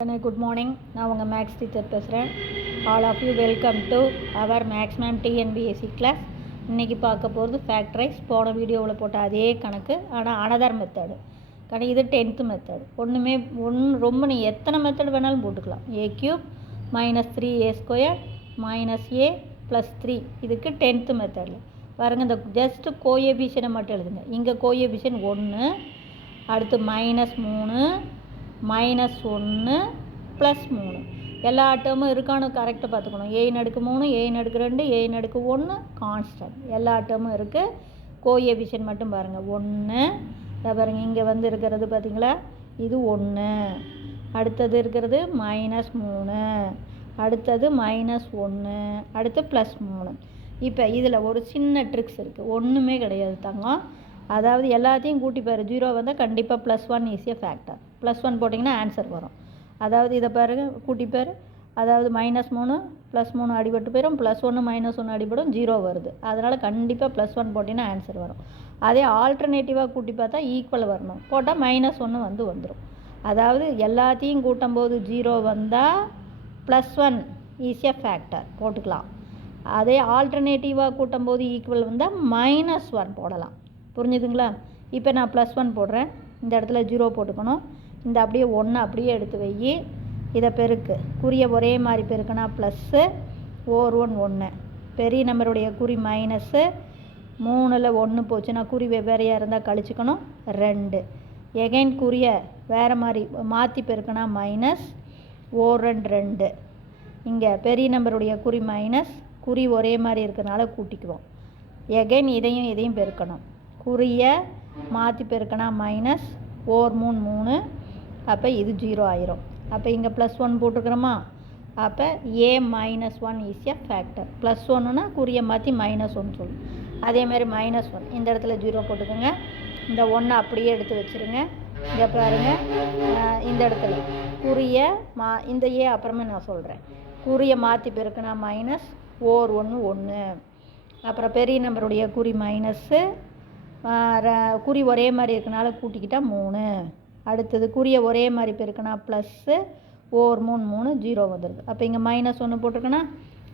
Good morning. நான் உங்கள் max teacher பேசுகிறேன். All of you welcome to our maximum TNPSC class. இன்றைக்கி பார்க்க போகிறது ஃபேக்டரைஸ். போன வீடியோவில் போட்ட அதே கணக்கு, ஆனால் அனதர் மெத்தடு கணக்கு. இது 10th மெத்தடு. ரொம்ப நீ எத்தனை மெத்தடு வேணாலும் போட்டுக்கலாம். a³ - 3a² - a + 3 இதுக்கு 10th மெத்தடில் பாருங்கள். இந்த ஜஸ்ட்டு கோஎஃபிஷியனை மட்டும் எழுதுங்க. இங்கே கோஎஃபிஷியன் 1, அடுத்து -3 -1 +3 எல்லா டேர்மும் இருக்கான்னு கரெக்டாக பார்த்துக்கணும். a⁻3 a⁻2 a⁻1 கான்ஸ்டன்ட் எல்லா டேர்மும் இருக்குது. கோஎஃபிஷியன்ட் மட்டும் பாருங்கள் 1. இதை பாருங்கள், இங்கே வந்து இருக்கிறது பார்த்தீங்களா, இது 1. அடுத்தது இருக்கிறது -3, அடுத்தது -1, அடுத்து +3. இப்போ இதில் ஒரு சின்ன ட்ரிக்ஸ் இருக்குது. ஒன்றுமே கிடையாது தங்கம். அதாவது எல்லாத்தையும் கூட்டி பாரு. 0 வந்தால் கண்டிப்பாக +1 ஈஸியாக ஃபேக்டர். +1 போட்டிங்கன்னா ஆன்சர் வரும். அதாவது இதை பாருங்கள், கூட்டி பாரு. அதாவது -3 +3 அடிபட்டு போயிடும், +1 -1 அடிபடும், 0 வருது. அதனால் கண்டிப்பாக +1 போட்டிங்கன்னா ஆன்சர் வரும். அதே ஆல்டர்னேட்டிவாக கூட்டி பார்த்தா ஈக்குவல் வரணும். போட்டால் -1 வந்துடும். அதாவது எல்லாத்தையும் கூட்டும்போது 0 வந்தால் +1 ஈஸியாக ஃபேக்டர் போட்டுக்கலாம். அதே ஆல்டர்னேட்டிவாக கூட்டும்போது ஈக்குவல் வந்தால் -1 போடலாம். புரிஞ்சுதுங்களா? இப்போ நான் +1 போடுறேன். இந்த இடத்துல 0 போட்டுக்கணும். இந்த அப்படியே 1 அப்படியே எடுத்து வை. இதை பெருக்கு, குறிய ஒரே மாதிரி பெருக்குனா +, ஓர் 1 பெரிய நம்பருடைய குறி -, 3ல் 1 போச்சுன்னா குறி வெவ்வேறையாக இருந்தால் கழிச்சுக்கணும் 2. எகைன் குறிய வேறு மாதிரி மாற்றி பெருக்குனா ஓர் 2. இங்கே பெரிய நம்பருடைய குறி குறி ஒரே மாதிரி இருக்கிறனால கூட்டிக்குவோம். எகைன் இதையும் பெருக்கணும். குறிய மாற்றி பெருக்கினா ஓர் 3 அப்போ இது 0 ஆயிரும். அப்போ இங்கே +1 போட்டுக்கிறோமா? அப்போ a - 1 ஈஸியாக ஃபேக்டர். +1னா குறிய மாற்றி -1 சொல்லும். அதேமாதிரி -1 இந்த இடத்துல 0 போட்டுக்கோங்க. இந்த 1 அப்படியே எடுத்து வச்சுருங்க. இங்கே பாருங்கள், இந்த இடத்துல குறிய இந்த a அப்புறமே நான் சொல்கிறேன். குறிய மாற்றி பெருக்கினா ஓர் 1 அப்புறம் பெரிய நம்பருடைய குறி குறி ஒரே மாதிரி இருக்கனால கூட்டிக்கிட்டால் 3. அடுத்தது குறிய ஒரே மாதிரி பெருக்கினா +, ஓர் 3 0 வந்துடுது. அப்போ இங்கே -1 போட்டிருக்கேன்னா,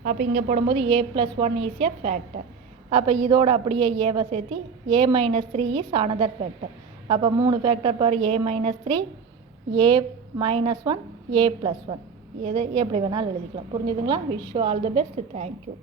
அப்போ இங்கே போடும்போது a + 1 ஈஸியாக ஃபேக்டர். அப்போ இதோடு அப்படியே ஏவை சேர்த்தி a - 3 இஸ் அனதர் ஃபேக்டர். அப்போ 3 ஃபேக்டர் பாரு. a - 3, a - 1, a + 1 எது எப்படி வேணாலும் எழுதிக்கலாம். புரிஞ்சுதுங்களா? Wish you all the best. Thank you.